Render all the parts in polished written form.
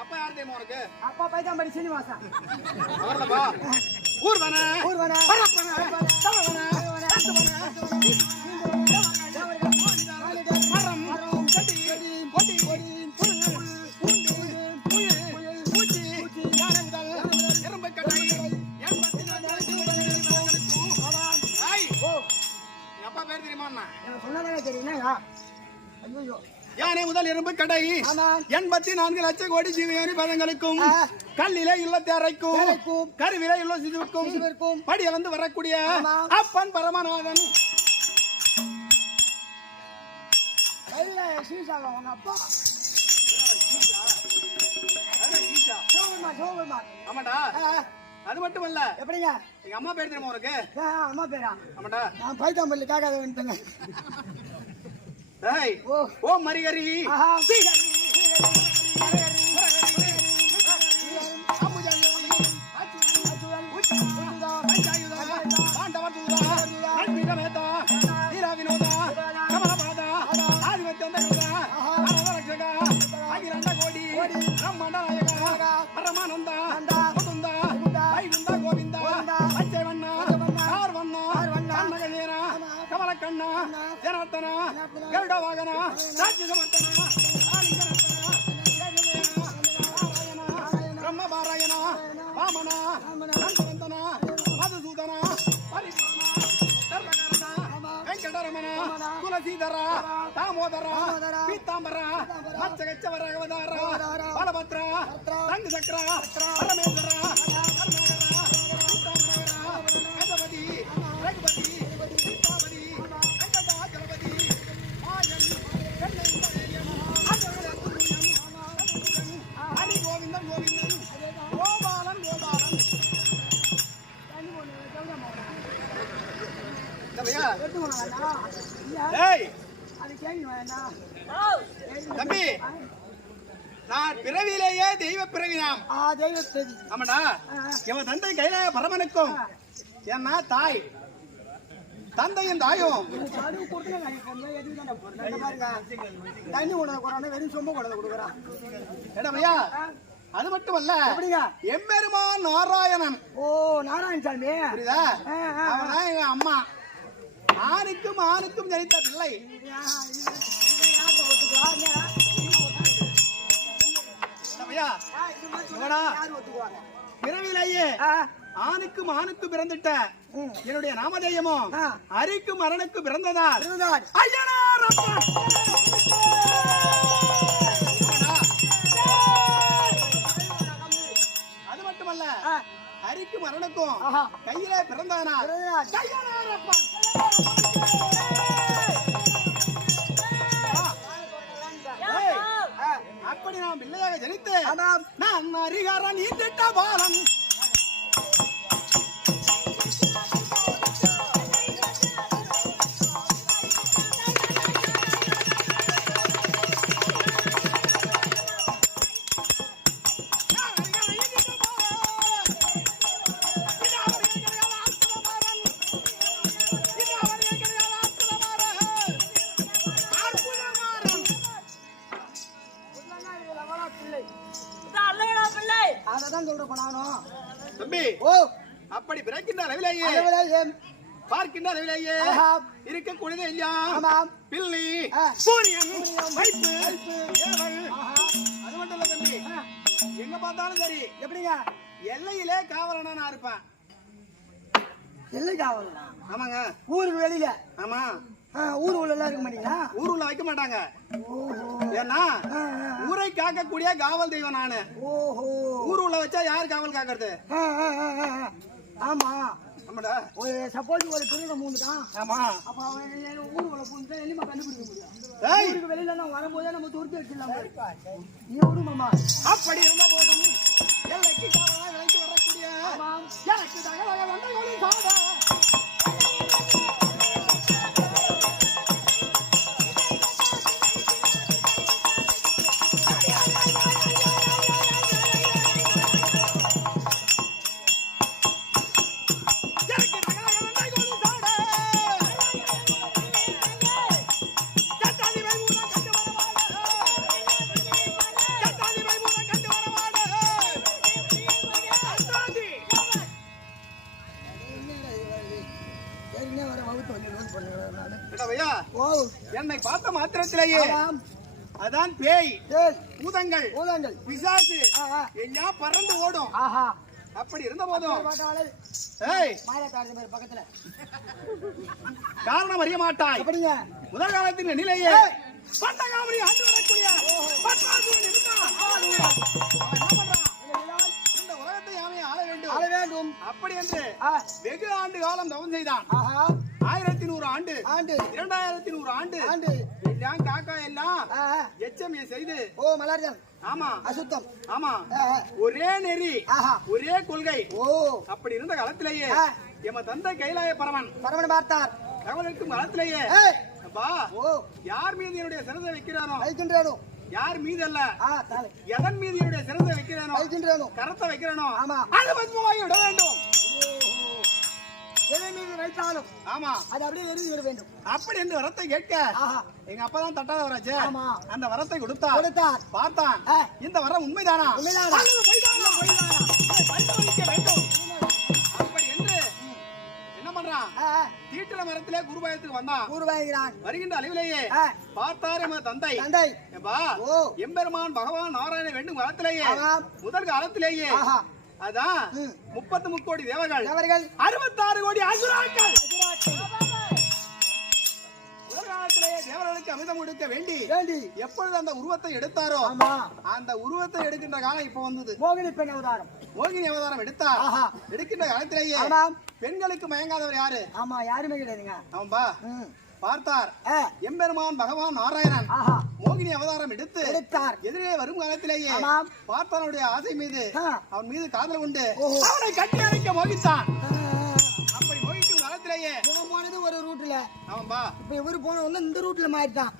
அப்பா யார் தெரியுமா உனக்கு? அப்பா பைத்தாம்படி சீனிவாசா. அவர்லப்பா ஊர்வன ஊர்வன பரப்பன தவவன தத்துவன மரம் செடி கொடி புல் பூண்டு புயல் பூச்சி யானைகள் எறும்பு கடை 84 ஐய் ஓ அப்பா பேர் தெரியுமா? நான் சொன்னதே தெரியுமா? ஐயோ யானை முதல் எறும்பு கடை 84 லட்சம் கோடி ஜீவயோனி பதங்களுக்கும் கல்லிலே இல்லத்தை அரைக்கும் கருவிலே இல்ல சிசுவுக்கும் படிய வந்து வரக்கூடிய அப்பன் பரமநாதன். ஆமாடா அது மட்டுமல்ல எப்படிங்க எங்க அம்மா பேர் தெரியுமா உனக்கு? அம்மா பேரா? ஆமாடா நான் பைத்தாம்பள்ளி காக்காத வந்துட்டேங்க. ஏய் ஓ மரிகரி கண்ணா ஜனார்த்தனா கருட வாகனா சாட்சி சமர்த்தனா பிரம்ம பாராயணா வாமனா நந்தனா மதுசூதனா பரிபூர்ணா சர்வகரணா வெங்கடரமணா துளசீதரா தாமோதரா பீத்தாம்பரா மச்சகச்சவர அவதாரா பலபத்ரா தங்க சக்கரா பரமேஸ்வரா கஜபதி ரகுபதி தம்பி நான் பிறவியிலேயே தெய்வ பிறவினாம். ஆமாடா என் தந்தை கைலாய பரமனுக்கும் என்ன தாய் தந்தையும் தாயும் அது மட்டுமல்ல எம்பெருமான் நாராயணன். ஓ நாராயண சாமி புரியுதா? அவன் எங்க அம்மா ஆணுக்கும் ஆணுக்கும் ஜனித்த பிள்ளை. பிறவிலேயே ஆணுக்கும் ஆணுக்கு பிறந்துட்ட என்னுடைய நாமதேயமும் அரிக்கும் அரணுக்கு பிறந்ததால் அது மட்டுமல்ல அரிக்கும் அரணுக்கும் கையிலே பிறந்ததனால் அப்படி நாம் பிள்ளையாக ஜனித்து நான் அரிகாரன் ஈட்டிட்ட பாலம் தம்பி அப்படி பிறக்கின்ற அளவிலேயே பார்க்கின்ற அளவிலேயே இருக்கக்கூடியது எல்லாம் பிள்ளை சூரியன் வைப்பு அது மட்டும் இல்ல தம்பி எங்க பார்த்தாலும் சரி எப்படிங்க எல்லையிலே காவலனா நான் இருப்பேன். எல்லை காவலனா? ஆமாங்க. ஊருக்கு வெளியில? ஆமா. ஊர் உள்ள இருக்க மாட்டீங்களா? ஊர் உள்ள வைக்க மாட்டாங்க. ஏன்னா ஊரை காக்கக்கூடிய காவல் தெய்வம் நானு. ஊர் உள்ள வச்சா யாரு காவல் காக்கிறது? ஆமா ஆமாடா. ஒரு சப்போஸ் ஒரு திருட மூந்துட்டான். ஆமா. அப்ப அவன் ஊர் உள்ள பூந்துட்டா எலிமா கண்டுபிடிக்க முடியும். ஊருக்கு வெளியில நான் வரும்போதே நம்ம துருத்தி வச்சிடலாம். நீ ஒரு மாமா அப்படி இருந்த போதும் எல்லைக்கு காவலா விலைக்கு வரக்கூடிய எனக்கு தகவலை வந்த ஒரு சாதா எனக்கு என்னை பார்த்த மாத்திரத்திலேயே ஆமாம். அதான் பேய் ஏய், பூதங்கள் பூதங்கள். பிசாசு ஆஹா. எல்லாம் பறந்து ஓடும். ஆஹா. அப்படி இருந்த போதும் பார்த்தாலே ஏய் மாயா தாடி மாதிரி பக்கத்துல. காரணம் அறிய மாட்டாய். அப்படிங்க. முதல் காலத்தின் நிலையே பண்டகாமரி ஆண்டு வரக்கூடிய பத்மாசுரன் இருந்தான். அவன் என்ன பண்றான்? இந்த உலகத்தை யாமே ஆள வேண்டும். ஆள வேண்டும். அப்படி என்று ஆ. வெகு ஆண்டு காலம் தவம் செய்தான். ஆஹா. 1100 ஆண்டு ஆண்டு. 2100 ஆண்டு ஆண்டு. எல்லாம் காக்கா எல்லாம் ஆஹா. எச்சமே செய்து. ஓ மலர்ஜன். ஆமா அசுத்தம். ஆமா ஆஹா. ஒரே நெறி ஆஹா. ஒரே கொள்கை. ஓ. அப்படி இருந்த காலத்திலேயே ஆ. எம தந்தை கைலாய பரமன் பரமன் பார்த்தார். தகவல் இருக்கும் காலத்திலேயே ஏய். அப்பா ஓ. யார் மீது என்னுடைய சிறந்த வைக்கிறானோ வைக்கின்றேனோ. யார் மீது அல்ல ஆ தாலே. எதன் மீது என்னுடைய சிறந்த வைக்கிறானோ வைக்கின்றேனோ. கரத்தை வைக்கிறானோ ஆமா. அது பத்மமாகி விட வேண்டும். எதை மீது வைத்தாலும் ஆமா அது அப்படியே எரிந்து விட வேண்டும். அப்படி என்று வரத்தை கேட்க ஆஹா. எங்க அப்பா தான் தட்டாத வராச்சு. ஆமா. அந்த வரத்தை கொடுத்தார். கொடுத்தார். பார்த்தான் ஆ. இந்த வரம் உண்மைதானா உண்மைதானா? அல்லது பொய்தானா? அதை பரிசோதிக்க வேண்டும். அப்படி என்று என்ன பண்றான்? ஆ. தீட்டுற மரத்திலே குருபாயத்துக்கு வந்தான். கூறுவாய்கிறான். வருகின்ற அளவிலேயே ஆ. பார்த்தார் எம தந்தை. தந்தை. ஏப்பா, ஓ. எம்பெருமான் பகவான் நாராயண வேண்டும் காலத்திலேயே ஆமாம். முதல் காலத்திலேயே ஆஹா. அதான் ம். 33 கோடி தேவர்கள் அவர்கள் 66 கோடி அசுராக்கள் முதல் காலத்திலேயே தேவர்களுக்கு அமிர்தம் கொடுக்க வேண்டி வேண்டி எப்பொழுது அந்த உருவத்தை எடுத்தாரோ ஆமா. அந்த உருவத்தை எடுக்கின்ற காலம் இப்ப வந்தது. மோகினி பெண் அவதாரம். மோகினி அவதாரம் எடுத்தார். ஆஹா. எடுக்கின்ற காலத்திலேயே ஆமாம். பெண்களுக்கு மயங்காதவர் யாரு? ஆமா யாருமே கிடையாதுங்க. அவன்பா ம். பார்த்தார் ஆ. எம்பெருமான் பகவான் நாராயணன் ஆஹா. மோகினி அவதாரம் எடுத்து எடுத்தார். எதிரே வரும் காலத்திலேயே ஆமாம். பார்த்தானுடைய ஆசை மீது ஆ. அவன் மீது காதல் கொண்டு ஓஹோ. அவனை கட்டி அணைக்க மோகித்தான். ஆ. அப்படி மோகிக்கும் காலத்திலேயே இவன் போனது ஒரு ரூட்ல. அவன்பா இப்ப இவரு போன வந்து இந்த ரூட்ல மாறிட்டான்.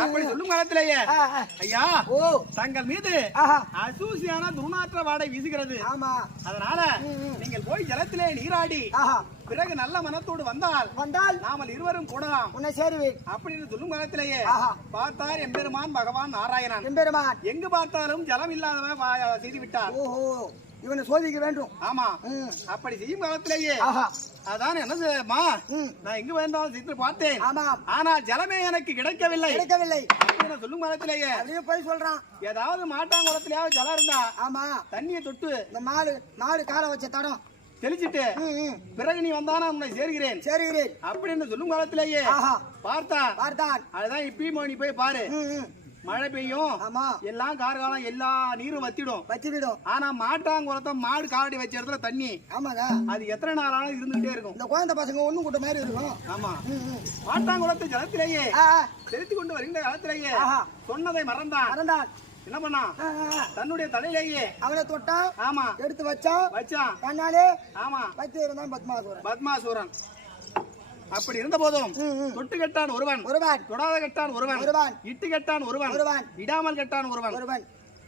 அப்படி சொல்லும் காலத்திலேயே ஆ, ஆ. ஐயா ஓ. தங்கள் மீது ஆஹா. அசூசியான துர்நாற்ற வாடை வீசுகிறது. ஆமா. அதனால நீங்கள் போய் ஜலத்திலே நீராடி ஆஹா. பிறகு நல்ல மனத்தோடு வந்தால் வந்தால் நாமல் இருவரும் கூடலாம் உன்னை சேருவேன். அப்படின்னு சொல்லும் காலத்திலேயே ஆஹா. பார்த்தார் எம்பெருமான் பகவான் நாராயணன். எம்பெருமான். எங்கு பார்த்தாலும் ஜலம் இல்லாதவன் செய்து விட்டார். ஓஹோ. இவனை சோதிக்க வேண்டும். ஆமா ம். அப்படி செய்யும் காலத்திலேயே ஆஹா. அதான் என்ன செய்யமா ம். நான் எங்கு வந்தாலும் செய்து பார்த்தேன். ஆமாம். ஆனால் ஜலமே எனக்கு கிடைக்கவில்லை. கிடைக்கவில்லை. அப்படின்னு சொல்லும் காலத்திலேயே அப்படியே போய் சொல்றான். ஏதாவது மாட்டாங்குளத்திலேயாவது ஜலம் இருந்தா ஆமா. தண்ணியை தொட்டு இந்த மாடு காலை வச்ச தடம். தெளிச்சிட்டு ம், ம். பிறகு நீ வந்தானா உன்னை சேர்கிறேன் சேருகிறேன். அப்படின்னு சொல்லும் காலத்திலேயே ஆஹா. பார்த்தா பார்த்தான். அதுதான் இப்பயும் நீ போய் பாரு. ம், ம். மழை பெய்யும் ஆமா. எல்லாம் கார்காலம் எல்லா நீரும் வத்திடும். வச்சு விடும். ஆனா மாட்டாங்குளத்தை மாடு காவடி வச்ச இடத்துல தண்ணி ஆமாங்க. அது எத்தனை நாள் ஆனாலும் இருந்துகிட்டே இருக்கும். இந்த குழந்தை பசங்க ஒண்ணும் கூட்ட மாதிரி இருக்கும். ஆமா. ம், ம். மாட்டாங்குளத்து ஜலத்திலேயே ஆ, ஆ. செலுத்தி கொண்டு வருகின்ற காலத்திலேயே ஆஹா. சொன்னதை மறந்தான். மறந்தான். என்ன பண்ணா ஆ, ஆ. தன்னுடைய தலையிலேயே அவனை தொட்டா ஆமா எடுத்து வச்சான். வச்சான். கண்ணாலே ஆமா வச்சு இருந்தான் பத்மாசுரன். பத்மாசூரன். அப்படி இருந்த போதும் ம், ம். தொட்டு கெட்டான் ஒருவன், ஒருவன். தொடாத கெட்டான் ஒருவன், ஒருவன். இட்டு கெட்டான் ஒருவன், ஒருவன். இடாமல் கெட்டான் ஒருவன், ஒருவன்.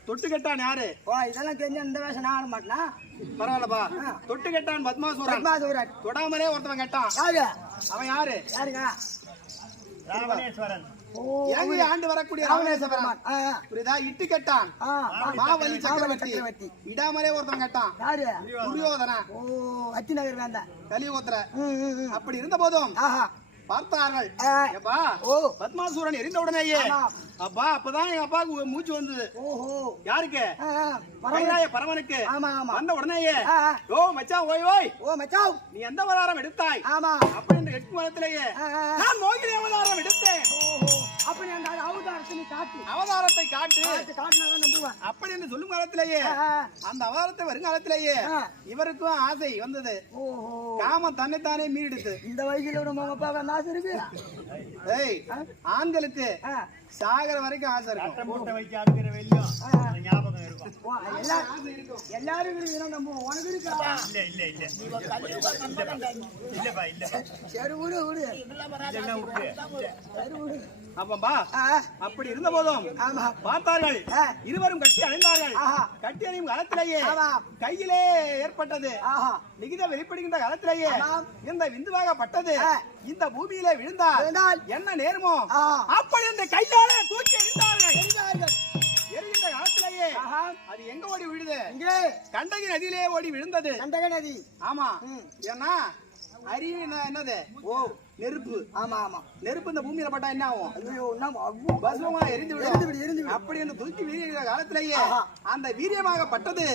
தொட்டு கெட்டான் யாரு? ஓ இதெல்லாம் தெரிஞ்ச இந்த வேஷம் நான் ஆட மாட்டேனா? பரவாயில்லப்பா. தொட்டு கெட்டான் பத்மாசூரன், பத்மாசுரன். தொடாமலே ஒருத்தவன் கெட்டான். யாரு? அவன் யாரு? யாருங்க? ராவணேஸ்வரன். ஓ இறங்கி ஆண்டு வரக்கூடிய ராவணேஸ்வரன். ராவணேஸ்வரன். ஆ, ஆ. புரியுதா? இட்டு கெட்டான் ஆ, மாவலி சக்கரவர்த்தி, சக்கரவர்த்தி. இடாமலே ஒருத்தவன் கெட்டான் யாரு? துரியோதனன், ஓ அத்தி நகர் வேண்டாம். கலியுகத்துல. ம், ம், ம். அப்படி இருந்த போதும் ஆஹா. பார்த்தார்கள். ஆ. எப்பா ஓ. பத்மாசூரன் எரிந்த உடனேயே ஆமா. அப்பா அப்பதான் எங்க அப்பாவுக்கு மூச்சு வந்தது. ஓஹோ. யாருக்கு? ஆ, ஆ. கைலாய பரமனுக்கு. ஆமா ஆமா. வந்த உடனேயே ஆ, ஆ. ஓ மச்சான் ஓய் ஓய் ஓ மச்சாவ். நீ எந்த அவதாரம் எடுத்தாய் ஆமா. அப்படின்னு எட்டு மதத்திலேயே ஆ, ஆ, ஆ. நான் மோகினி அவதாரம் எடுத்தேன். ஓஹோ. அப்ப நீ அந்த அவதாரத்தை நீ காட்டு. அவதாரத்தை காட்டு காட்டினாதான் நம்புவேன். அப்படி என்று சொல்லும் காலத்திலேயே ஆ, ஆ. அந்த அவதாரத்தை வருங்காலத்திலேயே ஆ. இவருக்கும் ஆசை வந்தது. ஓஹோ. காமம் தன்னைத்தானே மீறிடுது. இந்த வயசுல விட உங்க அப்பா நாசம் இருக்கு. ஏய் ஆண்களுக்கு ஆ. சாகர வரைக்கும் ஆசை இருக்கும். ஓ, எல்லாரும் இருக்குதுன்னா நம்புவோம். உனக்கு இருக்கா? சரி விடு விடு. சரி விடு. அப்பம்பா ஆ, அப்படி இருந்த போதும் ஆமா. பார்த்தார்கள். ஆ. இருவரும் கட்டி அணிந்தார்கள். ஆஹா. கட்டி அணியும் காலத்திலேயே ஆமா. கையிலே ஏற்பட்டது. ஆஹா. நிகித வெளிப்படுகின்ற காலத்திலேயே ஆமாம். இந்த விந்துவாகப்பட்டது ஆ. இந்த பூமியிலே விழுந்தால் விழுந்தால் என்ன நேருமோ ஆ. அப்படி அந்த கையாலே தூக்கி எறிந்தார்கள். எரிந்தார்கள். எரிகின்ற காலத்திலேயே ஆஹா. அது எங்க ஓடி விழுது? இங்கே கண்டகி நதியிலே ஓடி விழுந்தது. கண்டக நதி. ஆமா. ம். ஏன்னா அரினா என்னது? ஓ நெருப்பு. ஆமா ஆமா. நெருப்பு இந்த பூமியில பட்டா என்ன ஆகும்? ஐயோ நம்ம பஸ்வமா எரிந்து எரிந்து விடும். அப்படி என்ன தூக்கி வீரிய காலத்திலேயே அந்த வீரியமாக பட்டது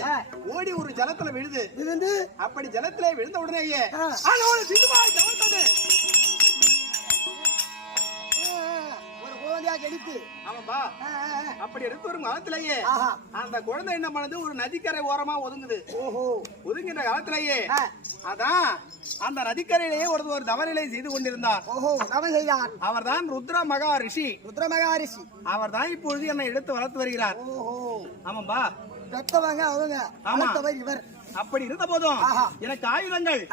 ஓடி ஒரு ஜலத்துல விழுது. விழுந்து அப்படி ஜலத்திலே விழுந்த உடனேயே அதோட சிறுவாய் தவழ்ந்தது. ஒரு குழந்தையா கெடுத்து. ஆமாப்பா. அப்படி எடுத்து வரும் காலத்திலேயே அந்த குழந்தை என்ன பண்ணுது? ஒரு நதிக்கரை ஓரமா ஒதுங்குது. ஓஹோ. ஒதுங்கின்ற காலத்திலேயே அதான் அந்த நதிக்கரையிலேயே ஒரு தவநிலை செய்து கொண்டிருந்தார். ஓஹோ. தவம் செய்தார். அவர்தான் ருத்ர மகா ரிஷி. ருத்ர மகா ரிஷி. அவர்தான் இப்பொழுது என்னை எடுத்து வளர்த்து வருகிறார். ஓஹோ. ஆமாம்பா. பெத்தவங்க அவங்க, வளர்த்தவர் இவர். அப்படி இருந்த போதும் எனக்கு ஆயுதங்கள்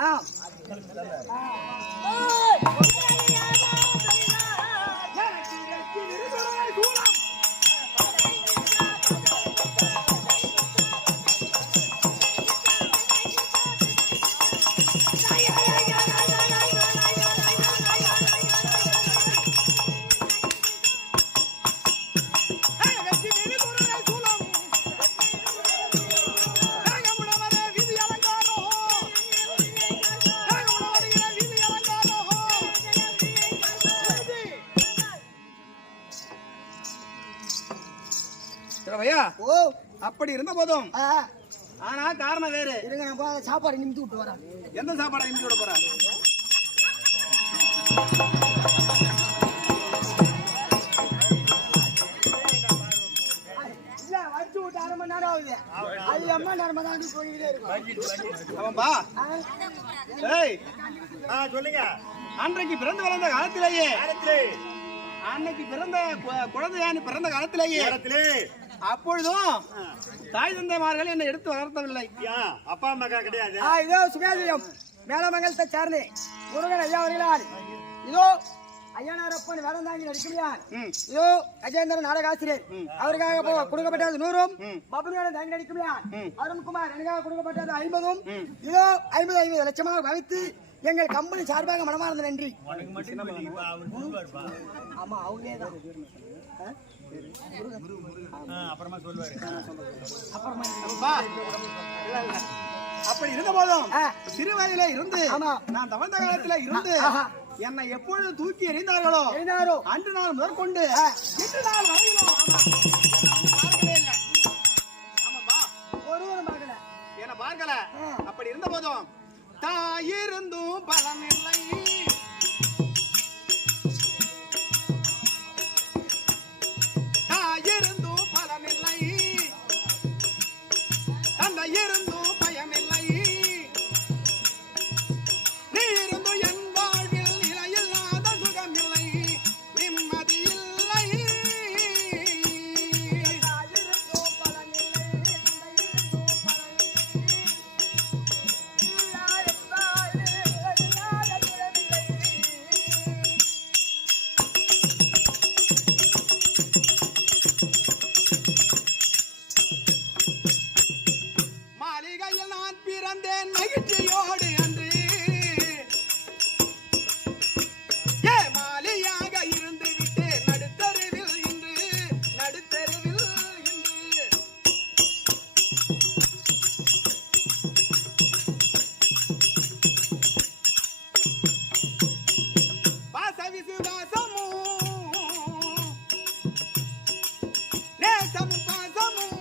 ஓ. அப்படி இருந்த போதும் ஆனா காரணம் வேறு. இருங்க, நான் சாப்பாடு நிமித்தி விட்டு வரேன். எந்த சாப்பாடை நிமித்தி விட போற? இல்ல, வச்சு விட்டு 1/2 மணி நேரம் ஆகுது. அது அம்மா நேரமா தான் போயிட்டே இருக்கும். ஆமாம்பா. ஏய், சொல்லுங்க. அன்றைக்கு பிறந்து வளர்ந்த காலத்திலேயே அன்னைக்கு பிறந்த குழந்தையானி பிறந்த காலத்திலேயே அப்பொழுதும் தாய் தந்தைமார்கள் என்னை எடுத்து வளர்த்தவில்லை. அப்பா அம்மா கிடையாது. இதோ சுகாதாரம் மேலமங்கலத்தை சார்ந்து முருகன் ஐயா வருகிறார். இதோ ஐயனாரப்பன் வேடம் தாங்கி நடிக்கிறார். இதோ கஜேந்திரன் நாடகாசிரியர் அவருக்காக கொடுக்கப்பட்டது 100ம். பபுனியான் தாங்கி நடிக்கிறார். அருண்குமார் எனக்காக கொடுக்கப்பட்டது 50ம். இதோ 50 லட்சமாக பவித்து எங்கள் கம்பெனி சார்பாக மனமார்ந்த நன்றி. ஆமா, அவங்களே தான். அப்புறமா சொல்லுவாரு. அப்படி இருந்த போதும் சிறு வயதிலே இருந்து நான் தவழ்ந்த காலத்தில இருந்து என்னை எப்பொழுது தூக்கி எறிந்தார்களோ அன்று நாள் முதற்கொண்டு இன்று நாள் வரையிலும் பார்க்கவே இல்லை. ஆமாப்பா, ஒருவரும் பார்க்கல, என்ன பார்க்கல. அப்படி இருந்த போதும் தாயிருந்தும் பலனில்லை, தாயிருந்தும் பலனில்லை, தந்தை இருந்தும் பயமில்லை, நீ இருந்தும் என் வாழ்வில் நிலையில்லாத சுகமில்லை, நிம்மதி இல்லை. மாளிகையில் நான் பிறந்தேன் மகிழ்ச்சியோடு அன்று, ஏ மாலியாக இருந்து விட்டேன் நடுத்தருவில் இன்று, நடுத்தருவில் இன்று. வாச விசுவாசமும் நேசமும் பாசமும்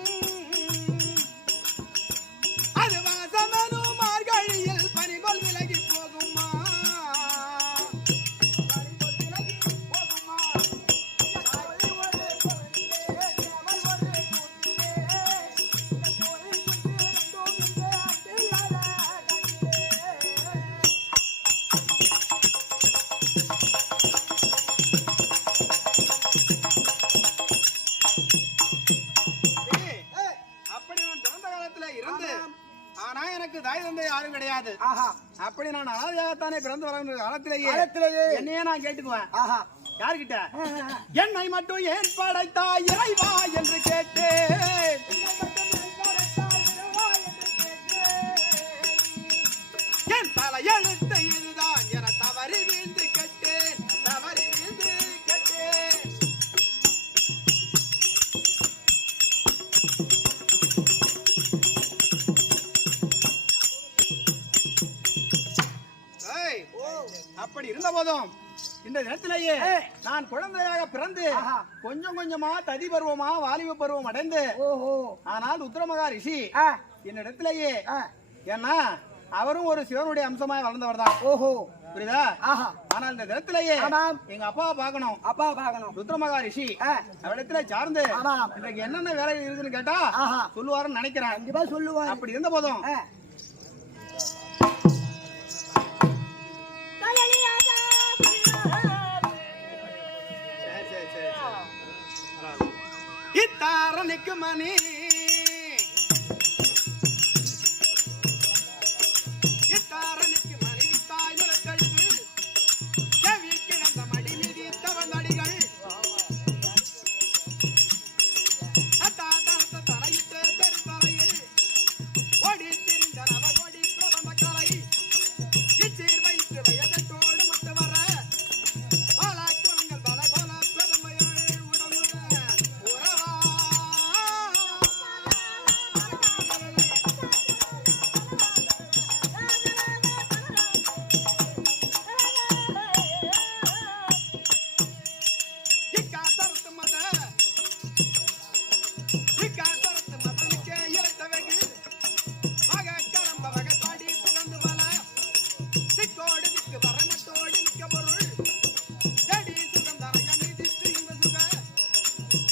அது வாசமனும் மார்கழியில் பனிபோல் விலகி போகுமா, பனிபோல் விலகி போகுமா. அப்படி நான் பிறந்த காலத்துல இருந்து ஆனா எனக்கு தாய் தந்தை யாரும் கிடையாது. அப்படி நான் அனாதையாகத்தானே பிறந்து வர காலத்திலேயே என்னையே நான் கேட்டுக்குவேன். யாருக்கிட்ட? என்னை மட்டும் ஏன் படைத்தா இறைவா என்று கேட்டேன். என் தலை எழுத்து இதுதான் என தவறி வீழ்ந்து கேட்டேன், தவறி வீழ்ந்து கேட்டேன். போதும் இந்த நேரத்திலேயே நான் குழந்தையாக பிறந்து கொஞ்சம் கொஞ்சமா ததி பருவமா வாலிப பருவம் அடைந்து ஆனால் உத்தரமகா ரிஷி என்னிடத்திலேயே ஏன்னா அவரும் ஒரு சிவனுடைய அம்சமாய் வளர்ந்தவர் தான். புரியுதா? ஆனால் இந்த நேரத்திலேயே எங்க அப்பாவை பார்க்கணும். ருத்ரமகா ரிஷி அவரிடத்துல சார்ந்து இன்றைக்கு என்னென்ன வேலை இருக்குன்னு கேட்டா சொல்லுவாருன்னு நினைக்கிறேன். கண்டிப்பா சொல்லுவார். அப்படி இருந்த போதும் இத்தாரணிக்கு மணி இத்தாரணிக்கு மணி வித்தாய் முழக்கழித்து செவி கிடந்த மடி மீதி தவந்தடிகள் தரையிட்டு பெருந்தரையில் ஓடி திரிந்த நவகோடி பிரபந்த கலை இச்சீர் வைத்து வயதத்தோடு மட்டு வர பல குணங்கள் பல கோல பெருமைகள் உடம்புல உறவா இக்காத்தரத்து மத இக்காத்தரத்து மதனுக்கே இழைத்தவகு வக கிளம்ப வகப்பாடி புகழ்ந்து பல திக்கோடு திக்கு வரமத்தோடு மிக்க பொருள் செடி சுகந்தரைய மீதிக்கு இந்த சுக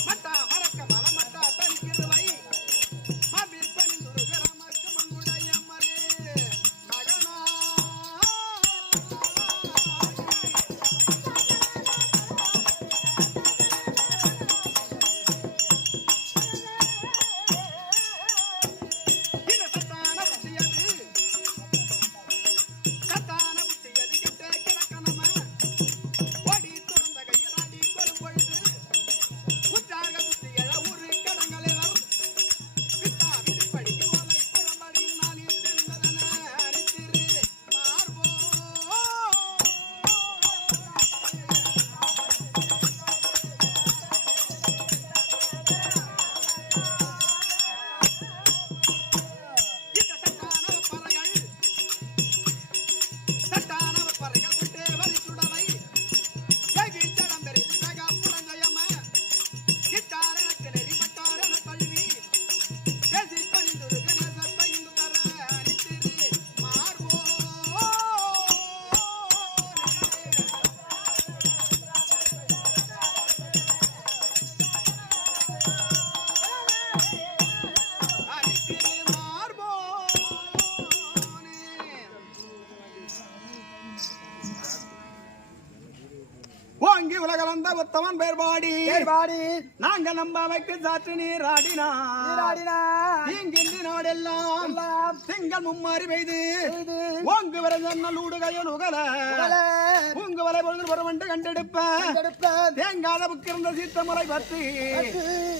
மட்டா மறக்க மலமட்டா தரிக்கிறவை மபிர் பணிந்துருகிற மற்கு மங்குடைய மறு மகனா இது சத்தான புத்தியது கிட்ட கிடக்கணம ஓடி துறந்த கையிலாடி கொழும்பொழுது உற்றாக புத்தி எழ ஊரு கடங்களிலர் வித்தா விதிப்படிக்கு ஓலை குழம்படியினால் தெரிந்ததன அரித்திரு மார்போ இந்த சட்டானவ பறைகள் விட்டு வரிச்சுடலை ஏகி ஜடம் பெரிது தகா புலஞ்சயம இட்டாரனுக்கு நெறிப்பட்டாரன கல்வி பேசி பணிந்துருக நேசத்தை இங்கு தர அரித்திரு மார்போ அரித்திரு மார்போ ஓங்கி உலகளந்த உத்தமன் பேர்பாடி நாங்க நம்பாமைக்கு சாற்று நீராடினா இங்கின்றி நாடெல்லாம் திங்கள் மும்மாறி பெய்து ஓங்கு வர நல்லூடுகையோ நுகல உங்கு வரை பொழுது ஒருவன் கண்டெடுப்ப தேங்காத புக்கிருந்த சீத்த முறை பற்றி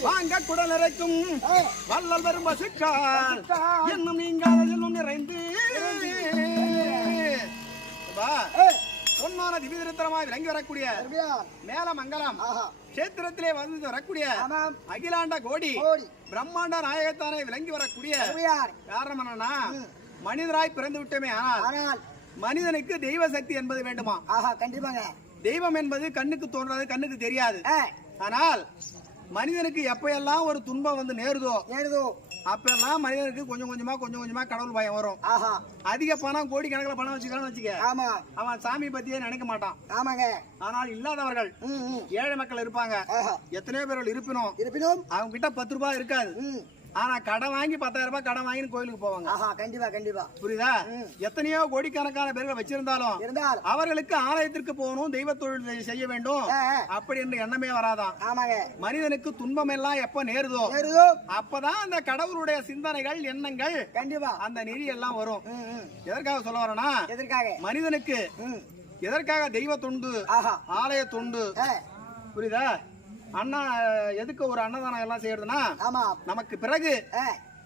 வாங்க குடல் நிறைக்கும் வள்ளல் வரும் பசுக்கால் என்னும் நீங்காத செல்வம் நிறைந்து பொன்னான திவிதிருத்தரமாய் விளங்கி வரக்கூடிய மேல மங்கலம் கஷேத்திரத்திலே வந்து வரக்கூடிய அகிலாண்ட கோடி பிரம்மாண்ட நாயகத்தானே விளங்கி வரக்கூடிய காரணம் என்னன்னா மனிதராய் பிறந்து விட்டோமே ஆனால் மனிதனுக்கு தெய்வ சக்தி என்பது வேண்டுமா? கண்டிப்பாங்க. தெய்வம் என்பது கண்ணுக்கு தோன்றது, கண்ணுக்கு தெரியாது. ஆனால் மனிதனுக்கு எப்ப எல்லாம் ஒரு துன்பம் வந்து நேருதோ அப்பெல்லாம் மனிதனுக்கு கொஞ்சம் கொஞ்சமா கடவுள் பயம் வரும். அதிக பணம் கோடி கணக்கில் பணம் வச்சுக்க அவன் சாமி பத்தியே நினைக்க மாட்டான். ஆனால் இல்லாதவர்கள் ஏழை மக்கள் இருப்பாங்க, எத்தனையோ பேர்கள் இருப்பினும் அவங்க கிட்ட 10 ரூபாய் இருக்காது. ஆனா கடன் வாங்கி 10,000 ரூபாய் கடன் வாங்கி கோயிலுக்கு போவாங்க. கண்டிப்பா புரியுதா? எத்தனையோ கோடிக்கணக்கான பேர்கள் வச்சிருந்தாலும் அவர்களுக்கு ஆலயத்திற்கு போகணும், தெய்வ தொழில் செய்ய வேண்டும் அப்படி என்ற எண்ணமே வராதான். மனிதனுக்கு துன்பம் எல்லாம் எப்ப நேருதோ அப்பதான் அந்த கடவுளுடைய சிந்தனைகள் எண்ணங்கள் கண்டிப்பா அந்த நெறி எல்லாம் வரும். எதற்காக சொல்ல வரேன்னா, மனிதனுக்கு எதற்காக தெய்வ தொண்டு, ஆலய தொண்டு, புரியுதா? அண்ணா எதுக்கு ஒரு அன்னதானம் எல்லாம் செய்யறதுன்னா நமக்கு பிறகு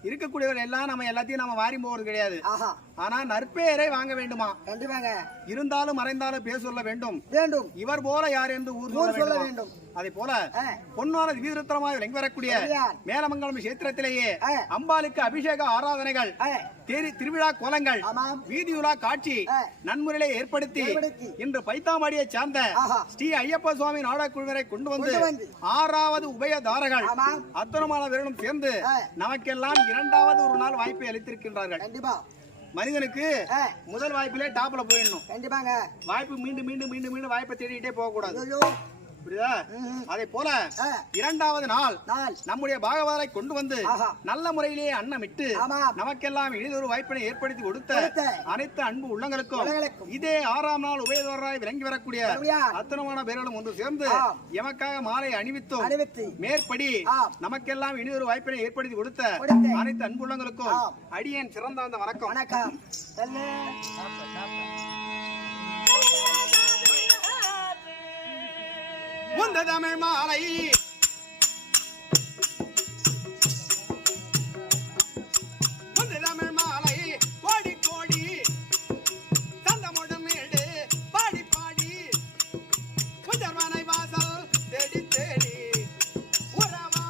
இருக்கக்கூடியவர்கள் எல்லாம் நம்ம எல்லாத்தையும் நம்ம வாரி போறது கிடையாது. ஆனா நற்பெயரை வாங்க வேண்டுமா? கண்டிப்பாங்க. இருந்தாலும் மறைந்தாலும் பேர் சொல்ல வேண்டும். வேண்டும். இவர் போல யார் என்று ஊர் சொல்ல வேண்டும். அதே போல பொன்னான திவ்யரத்னமாய் விளங்கி வரக்கூடிய மேலமங்கலம் கஷேத்திரத்திலேயே அம்பாளுக்கு அபிஷேக ஆராதனைகள், திருவிழா கோலங்கள், வீதியுலா காட்சி நன்முறையிலே ஏற்படுத்தி இன்று பைத்தாமாடியை சார்ந்த ஸ்ரீ ஐயப்ப சுவாமி நாடக குழுவினரை கொண்டு வந்து 6வது உபயதாரர்கள் அத்தனமான வீரர்களும் சேர்ந்து நமக்கெல்லாம் 2வது ஒரு நாள் வாய்ப்பை அளித்திருக்கின்றார்கள். மனிதனுக்கு முதல் வாய்ப்பிலே டாப்ல போயிடணும். கண்டிப்பாங்க. வாய்ப்பு மீண்டும் மீண்டும் மீண்டும் மீண்டும் வாய்ப்பை தேடிட்டே போக கூடாது. அதே போல 2வது நாள் நம்முடைய பாகவதரை கொண்டு வந்து நல்ல முறையிலேயே அன்னமிட்டு நமக்கெல்லாம் இனிதொரு வாய்ப்பினை ஏற்படுத்தி கொடுத்த அனைத்து அன்பு உள்ளங்களுக்கும் இதே 6ஆம் நாள் உபயதாரராய் விளங்கி வரக்கூடிய அத்தனமான பேர்களும் ஒன்று சேர்ந்து எமக்காக மாலை அணிவித்தோம். மேற்படி நமக்கெல்லாம் இனிதொரு வாய்ப்பினை ஏற்படுத்தி கொடுத்த அனைத்து அன்பு உள்ளங்களுக்கும் அடியேன் சிறந்த அந்த வணக்கம். முந்த தமிழ் மாலை கோடி கோடி தந்தமுடன் மேடு பாடி பாடி புதர்வனை வாசல் தேடி தேடி உறவா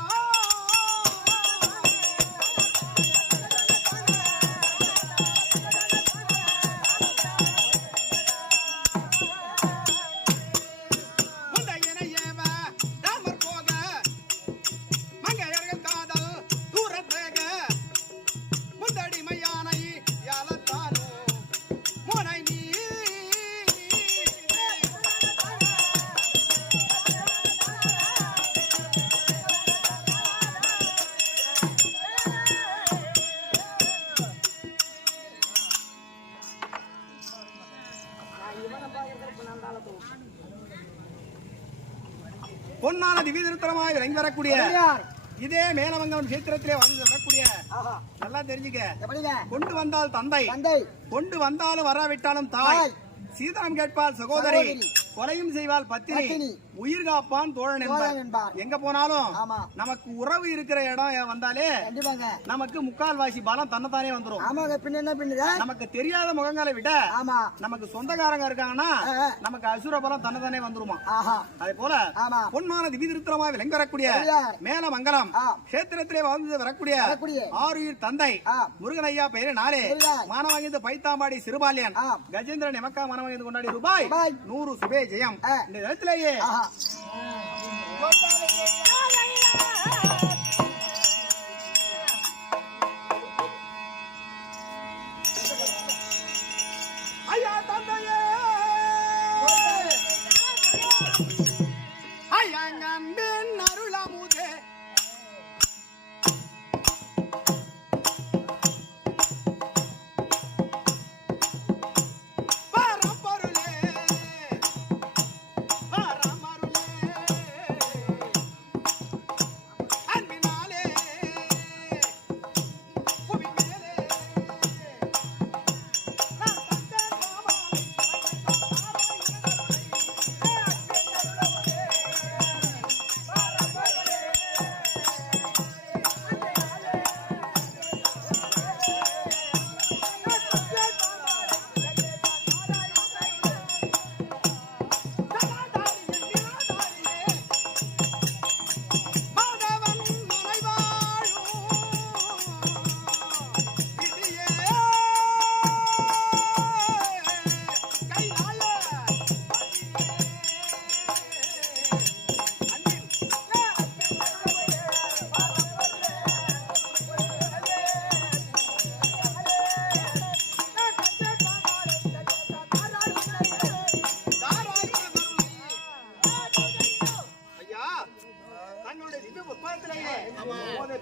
பொன்னான திவ்யதரித்திரமாய் விளங்கி வரக்கூடிய இதே மேலமங்கலம் கஷேத்திரத்திலே வந்து வரக்கூடிய நல்லா தெரிஞ்சுக்க. கொண்டு வந்தால் தந்தை, கொண்டு வந்தாலும் வராவிட்டாலும் தாய், சீதனம் கேட்பால் சகோதரி, கொலையும் செய்வால் பத்தினி, உயிர் காப்பான் தோழன் என்பார். எங்க போனாலும் நமக்கு உறவு இருக்கிற இடம் வந்தாலே நமக்கு முக்கால்வாசி பலம் தன்னைத்தானே வந்துரும். நமக்கு தெரியாத முகங்களை விட நமக்கு சொந்தக்காரங்க இருக்காங்கன்னா நமக்கு அசுர பலம் தன்னைத்தானே வந்துருமா. அதே போல பொன்மான திவ்யதரித்திரமா விளங்கி வரக்கூடிய மேலமங்கலம் கஷேத்திரத்திலே வாழ்ந்து வரக்கூடிய ஆறுயிர் தந்தை முருகன் ஐயா பெயரே நாளே மானவாங்கியது பைத்தாம்பாடி சிறுபாலியன் கஜேந்திரன் எமக்கா மானவாங்கியது கொண்டாடி ரூபாய் 100 சுபே ஜெயம். இந்த இடத்திலேயே ஐயா தந்தையே ஐயங்கம்பின் அருளமுதே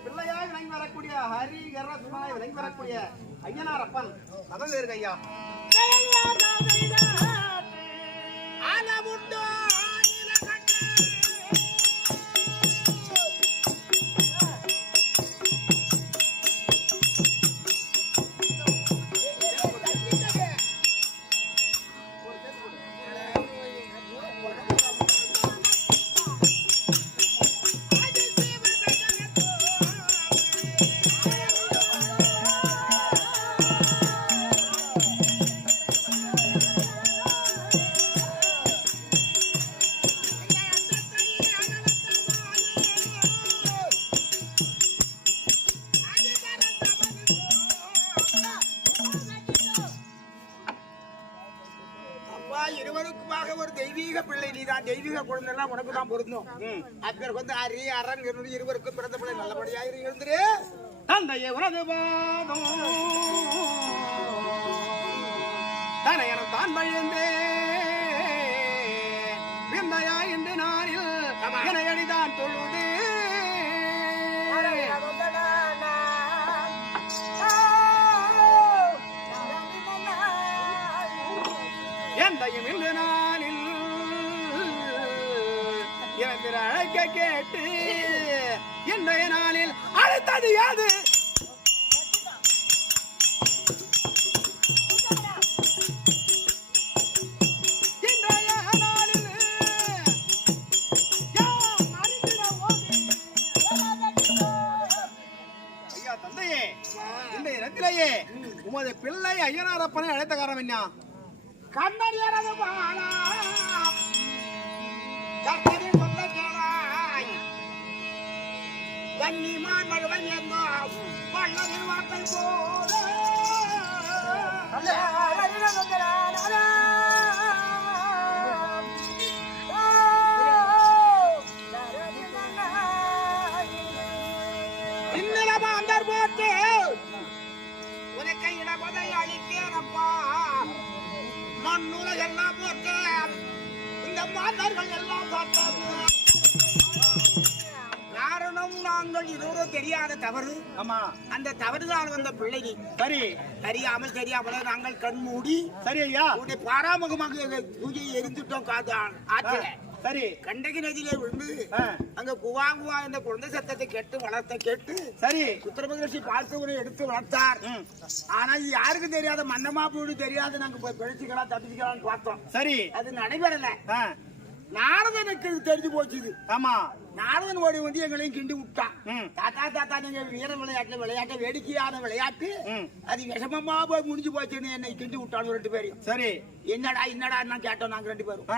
பிள்ளையாய் விளங்கி வரக்கூடிய ஹரிகர சுமாய் விளங்கி வரக்கூடிய ஐயனார் அப்பன் அதான் இருக்கு ஐயா. நீதான் தெய்வீக குழந்தை எல்லாம் உனக்கு தான் பொருந்தும். அப்பேருக்கு வந்து அரி அரண் இருவருக்கும் பிறந்த பிள்ளை நல்லபடியாக இருந்துரு. தந்தையே உனது பாதம் தனையனம் தான் பழிந்தே விந்தையா என்று நாளில் என அடிதான் தொழுது எந்தையும் இன்று நாளில் எனக்கு அழைக்க கேட்டு இன்றைய நாளில் அழைத்தது யாது? ஐயா தந்தையே, இன்றைய இடத்திலேயே உமது பிள்ளை ஐயனாரப்பனை அழைத்த காரணம் என்ன? கண்ணடியாரது பாலா கர்த்தனி சொல்ல கேளாய் கன்னிமான் மகவன் என்றால் வண்ணரின் வார்த்தை போல இன்னிலமா அந்தர் போட்டு உனக்கு இடபதை அளிக்கிறப்பா மண்ணுலகெல்லாம் போட்டு இந்த மாதர்கள் எல்லாம் பார்த்தது காரணம் நாங்கள் இதுவரை தெரியாத தவறு. ஆமா, அந்த தவறுதான் வந்த பிள்ளைக்கு சரி தெரியாமல நாங்கள் கண்மூடி சரி ஐயா உன்னை பாராமுகமாக பூஜையை எரிந்துட்டோம் ஆற்றில. சரி கண்டகி நதியிலே விழுந்து அங்க குவா என்ற குழந்தை சத்தத்தை கேட்டு சரி உத்தர மகிழ்ச்சி பார்த்து ஒரு எடுத்து வளர்த்தார். ஆனா யாருக்கும் தெரியாத மன்னமா போடு தெரியாத நாங்க போய் பிழைச்சிக்கலாம் தப்பிச்சுக்கலாம்னு பார்த்தோம். சரி அது நடைபெறல. நாரதனுக்கு தெரிஞ்சு போச்சுது. ஆமா, நாரதன் ஓடி வந்து எங்களையும் கிண்டி விட்டான். தாத்தா நீங்க வீர விளையாட்டு வேடிக்கையான விளையாட்டு அது விஷமமா போய் முடிஞ்சு போச்சுன்னு என்னை கிண்டி விட்டான் 2 பேரையும். சரி என்னடா நான் கேட்டோம் நாங்க 2 பேரும்.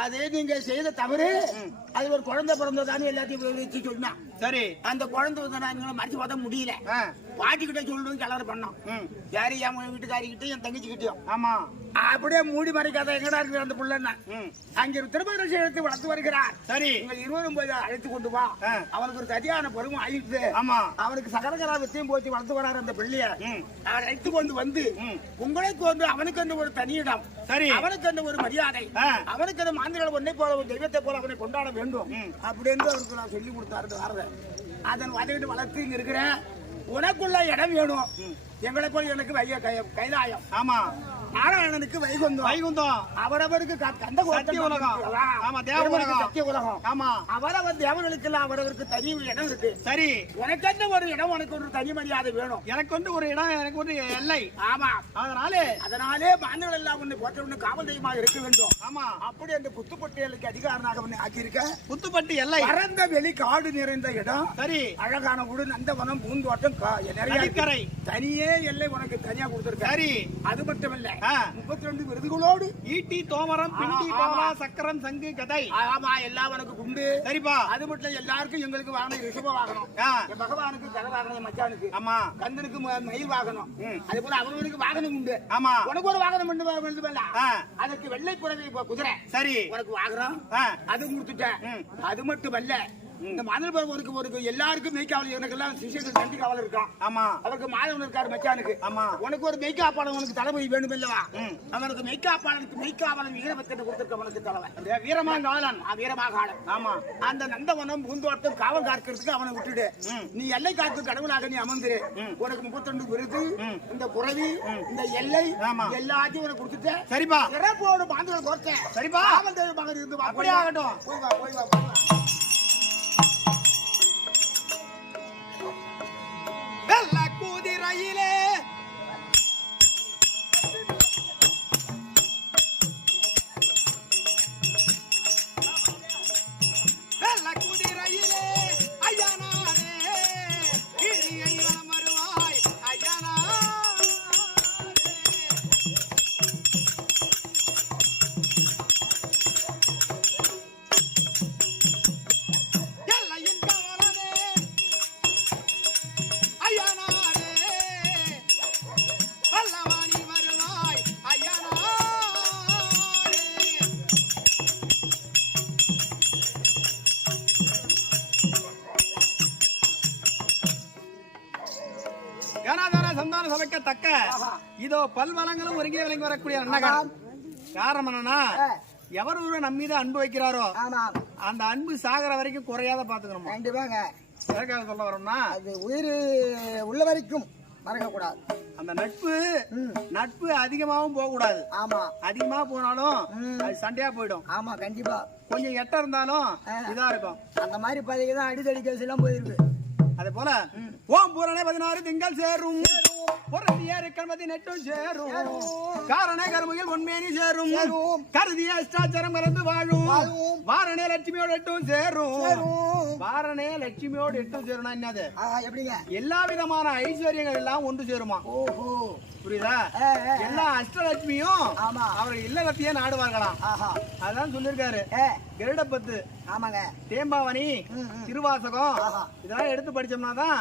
அதே நீங்க செய்த தவறு அது ஒரு குழந்தை பிறந்ததான்னு எல்லாத்தையும் வச்சு சொன்னான். சரி அந்த குழந்தை வந்து மறைச்சு பார்த்தா முடியல. பாட்டிக்கிட்ட சொல்லுன்னு கலர் பண்ணோம். யாரு என் வீட்டுக்காரிக்கிட்டும் என் தங்கச்சிக்கிட்டையும். ஆமா, அப்படியே மூடி மறைக்காத எங்கடா இருக்கு அந்த புள்ளன்னா அங்க திருமணம் எடுத்து வளர்த்து வருகிறார். சரி நீங்கள் 20 போய் அழைத்து கொண்டு வா. அவனுக்கு ஒரு சரியான பருவம் ஆயிடுச்சு. ஆமா, அவனுக்கு சகலகலா வித்தையும் போச்சு வளர்த்து வராரு அந்த பிள்ளைய. அவன் அழைத்து கொண்டு வந்து உங்களுக்கு வந்து அவனுக்கு ஒரு தனி இடம், சரி அவனுக்கு ஒரு மரியாதை, அவனுக்கு அந்த மாந்திரிகள் ஒன்னை போல ஒரு தெய்வத்தை போல அவனை கொண்டாட வேண்டும் அப்படின்னு அவருக்கு நான் சொல்லி கொடுத்தாரு. அதன் வதையிட்டு வளர்த்து இங்க இருக்கிற உனக்குள்ள இடம் வேணும். எங்களை போல எனக்கு கைலாயம். ஆமா, நாராயணனுக்கு வைகுந்தம் அவரவருக்கு சத்திய உலகம். ஆமா, தேவ உலகம். சத்திய உலகம். ஆமா, அவரவர் தேவர்களுக்கு அவரவருக்கு தனி இடம் இருக்கு. சரி உனக்கு என்ன ஒரு இடம், உனக்கு ஒரு தனி மரியாதை வேணும். எனக்கு வந்து ஒரு இடம், எனக்கு ஒரு எல்லை. ஆமா, அதனாலே மாநில எல்லாம் ஒண்ணு போட்ட காவல் தெய்வமாக இருக்க வேண்டும். ஆமா, அப்படி அந்த புத்துப்பட்டியலுக்கு அதிகாரமாக ஒண்ணு ஆக்கியிருக்க. புத்துப்பட்டி எல்லை பரந்த வெளி காடு நிறைந்த இடம். சரி, அழகான ஊடு, நந்தவனம், பூந்தோட்டம் நிறைய தனியே எல்லை உனக்கு தனியா கொடுத்திருக்க. சரி, அது மட்டுமல்ல 32 விருதுகளோடு ஈட்டி, தோமரம், பிண்டி, பாவா, சக்கரம், சங்கு, கதை. ஆமா, எல்லாம் உனக்கு குண்டு. சரிப்பா, அது மட்டும் எல்லாருக்கும் எங்களுக்கு வாகனம் ரிஷப வாகனம், பகவானுக்கு கதை வாகனம், மச்சானுக்கு, ஆமா, கந்தனுக்கு மயில் வாகனம், அதே போல அவர்களுக்கு வாகனம் உண்டு. ஆமா, உனக்கு ஒரு வாகனம் அதற்கு வெள்ளை புடவை குதிரை. சரி, உனக்கு வாகனம் அது கொடுத்துட்டேன். அது மட்டுமல்ல இந்த மாதவருக்கு ஒரு எல்லாருக்கும் மெய்க்காவல், எனக்கு எல்லாம் சிஷியர்கள் நன்றி காவல் இருக்கான். ஆமா, அவருக்கு மாதவன் இருக்காரு மச்சானுக்கு. ஆமா, உனக்கு ஒரு மெய்க்காப்பாளன், உனக்கு தலைமை வேணும் இல்லவா? அவனுக்கு மெய்க்காப்பாளன் வீரபத்திரத்தை கொடுத்திருக்க உனக்கு தலைமை வீரமாகாளன். வீரமாகாளன். ஆமா, அந்த நந்தவனம் பூந்தோட்டம் காவல் காக்கிறதுக்கு அவனை விட்டுடு. நீ எல்லை காக்கும் கடவுளாக நீ அமர்ந்துரு. உனக்கு 32 விருது, இந்த புறவி, இந்த எல்லை எல்லாத்தையும் உனக்கு கொடுத்துட்டு. சரிப்பா, சிறப்போடு பாந்துகள் கோர்த்தேன். சரிப்பா, காவல் தெய்வமாக இருந்து அப்படியே ஆகட்டும். போய் வா. வெள்ள குதிரையிலே ஐயனாரே கிரியை அமருவாய் ஐயனாரே. கனாதார சந்தான சமைக்கத்தக்க இதோ பல்வளங்களும் ஒருங்கே விளங்கி வரக்கூடிய அன்னகன். காரணம் என்னன்னா எவர் ஒருவர் நம்ம மீது அன்பு வைக்கிறாரோ ஆமாம் அந்த அன்பு சாகர வரைக்கும் குறையாத பாத்துக்கணும். கண்டிப்பாங்க. எதற்காக சொல்ல வரோம்னா அது உயிர் உள்ள வரைக்கும் மறக்க கூடாது. அந்த நட்பு அதிகமாவும் போக கூடாது. ஆமா அதிகமா போனாலும் அது சண்டையா போயிடும். ஆமா கண்டிப்பா. கொஞ்சம் எட்ட இருந்தாலும் இதா இருக்கும். அந்த மாதிரி பதிக்கு தான் அடிதடி கேஸ் எல்லாம் போயிருக்கு. அதே போல ஓம் பூரண 16 திங்கள் சேரும் பொருந்திய கண்மதி நெட்டும் சேரும் காரண கருமுகில் உண்மையணி சேரும் கருதிய அஷ்டாச்சாரம் கலந்து வாழும் வாரணே லட்சுமியோடு எட்டும் சேரும். வாரணே லட்சுமியோடு எட்டும் சேரும் என்னது? எப்படிங்க? எல்லா விதமான ஐஸ்வர்யங்கள் எல்லாம் ஒன்று சேருமா. ஓஹோ புரியுதா? எல்லா அஷ்டலட்சுமியும் அவர்கள் இல்லறத்தையே நாடுவார்களாம். அதான் சொல்லிருக்காரு கருடப்பத்து. ஆமாங்க. தேம்பாவணி திருவாசகம் இதெல்லாம் எடுத்து படிச்சோம்னா தான்